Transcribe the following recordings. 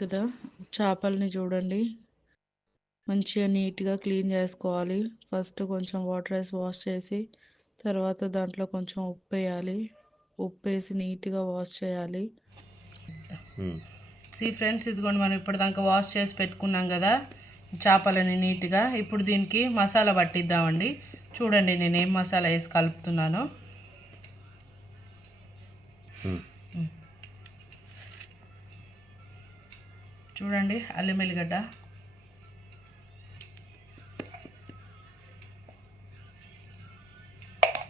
కదా చేపల్ని చూడండి మంచిగా నీట్గా క్లీన్ చేసుకోవాలి. ఫస్ట్ కొంచెం వాటర్ వేసి వాష్ చేసి తర్వాత దాంట్లో కొంచెం ఉప్పు వేయాలి. ఉప్పు వేసి నీట్గా వాష్ చేయాలి. ఫ్రెండ్స్ ఇదిగోండి మనం ఇప్పటిదాకా వాష్ చేసి పెట్టుకున్నాం కదా చేపలని నీట్గా. ఇప్పుడు దీనికి మసాలా పట్టిద్దామండి. చూడండి నేను ఏం మసాలా వేసి కలుపుతున్నానో. చూడండి అల్లం ఎల్లిగడ్డ,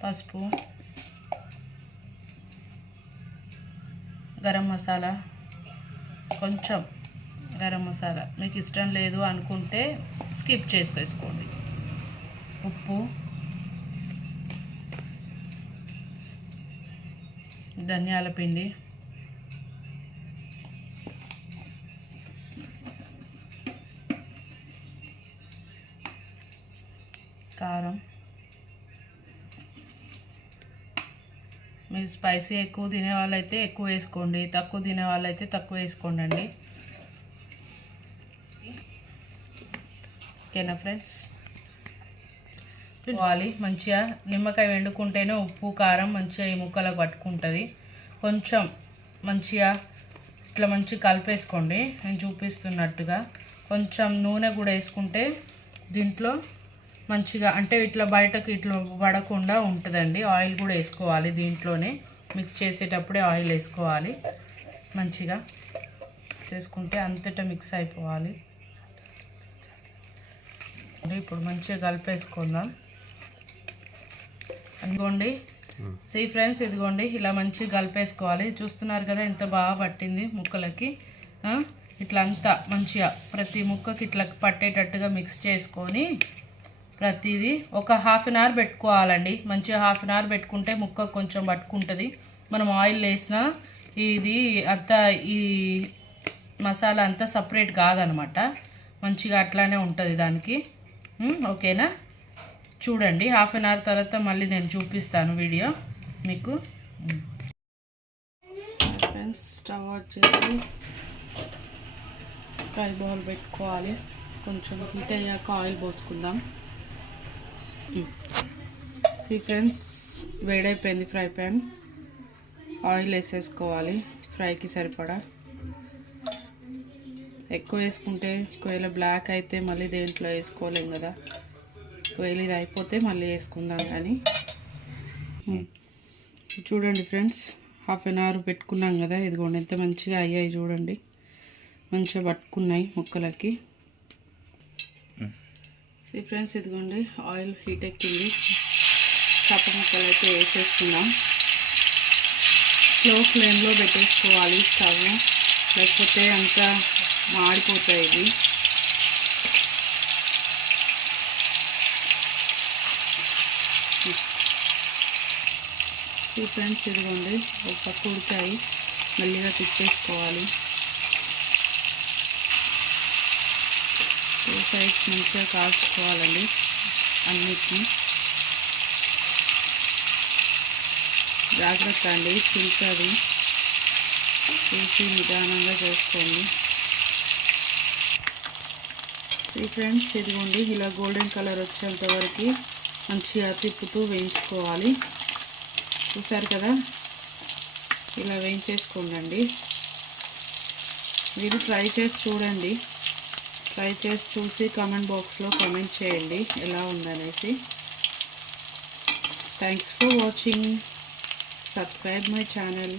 పసుపు, గరం మసాలా, కొంచెం గరం మసాలా మీకు ఇష్టం లేదు అనుకుంటే స్కిప్ చేసేసుకోండి. ఉప్పు, ధనియాల పిండి, కారం. మీరు స్పైసీ ఎక్కువ తినే వాళ్ళైతే ఎక్కువ వేసుకోండి, తక్కువ తినే వాళ్ళైతే తక్కువ వేసుకోండి అండి. ఓకేనా ఫ్రెండ్స్? పోవాలి మంచిగా. నిమ్మకాయ వండుకుంటేనే ఉప్పు కారం మంచిగా ఈ ముక్కలకు పట్టుకుంటుంది. కొంచెం మంచిగా ఇట్లా మంచిగా కలిపేసుకోండి నేను చూపిస్తున్నట్టుగా. కొంచెం నూనె కూడా వేసుకుంటే దీంట్లో మంచిగా అంటే ఇట్లా బయటకు ఇట్లా పడకుండా ఉంటుందండి. ఆయిల్ కూడా వేసుకోవాలి దీంట్లోనే. మిక్స్ చేసేటప్పుడే ఆయిల్ వేసుకోవాలి. మంచిగా చేసుకుంటే అంతటా మిక్స్ అయిపోవాలి. ఇప్పుడు మంచిగా కలిపేసుకుందాం. అనుకోండి ఫ్రెండ్స్ ఇదిగోండి ఇలా మంచిగా కలిపేసుకోవాలి. చూస్తున్నారు కదా ఎంత బాగా పట్టింది ముక్కలకి. ఇట్లా అంతా మంచిగా ప్రతి ముక్కకి ఇట్లా పట్టేటట్టుగా మిక్స్ చేసుకొని ప్రతిదీ ఒక హాఫ్ అన్ అవర్ పెట్టుకోవాలండి. మంచిగా హాఫ్ అన్ అవర్ పెట్టుకుంటే ముక్క కొంచెం పట్టుకుంటుంది. మనం ఆయిల్ వేసినా ఇది అంతా ఈ మసాలా అంతా సపరేట్ కాదనమాట. మంచిగా అట్లానే ఉంటుంది దానికి. ఓకేనా? చూడండి హాఫ్ అన్ అవర్ తర్వాత మళ్ళీ నేను చూపిస్తాను వీడియో మీకు. ఫ్రెండ్స్ స్టవ్ ఆన్ చేసి ఫ్రై బౌల్ పెట్టుకోవాలి. కొంచెం హీట్ అయ్యాక ఆయిల్ పోసుకుందాం. ఫ్రెండ్స్ వేడైపోయింది ఫ్రై ప్యాన్. ఆయిల్ వేసేసుకోవాలి ఫ్రైకి సరిపడా. ఎక్కువ వేసుకుంటే ఒకవేళ బ్లాక్ అయితే మళ్ళీ దేంట్లో వేసుకోలేం కదా. ఒకవేళ ఇది అయిపోతే మళ్ళీ వేసుకుందాం కానీ. చూడండి ఫ్రెండ్స్ హాఫ్ అన్ అవర్ పెట్టుకున్నాం కదా. ఇదిగోండి ఎంత మంచిగా అయ్యాయి చూడండి. మంచిగా పట్టుకున్నాయి ముక్కలకి. ఫ్రెండ్స్ ఇదిగోండి ఆయిల్ హీట్ ఎక్కింది. చేప ముక్కలు అయితే వేసేసుకుందాం. స్లో ఫ్లేమ్లో పెట్టేసుకోవాలి స్టవ్, లేకపోతే అంతా మాడిపోతాయి ఇవి. ఫ్రెండ్స్ ఇదిగోండి ఒక పక్క ఉడికాయి, మెల్లిగా తిప్పేసుకోవాలి. టూ సైడ్స్ మంచిగా కాల్చుకోవాలండి అన్నిటిని. జాగ్రత్త అండి చిలుతుంది, చూసి నిదానంగా చేసుకోండి. ఫ్రెండ్స్ ఇదిగోండి ఇలా గోల్డెన్ కలర్ వచ్చేంత వరకు మంచిగా తిప్పుతూ వేయించుకోవాలి. చూసారు కదా ఇలా వేయించేసుకోండి. మీరు ట్రై చేసి చూడండి. ట్రై చేసి చూసి కామెంట్ బాక్స్లో కామెంట్ చేయండి ఎలా ఉందనేసి. Thanks for watching. Subscribe my channel.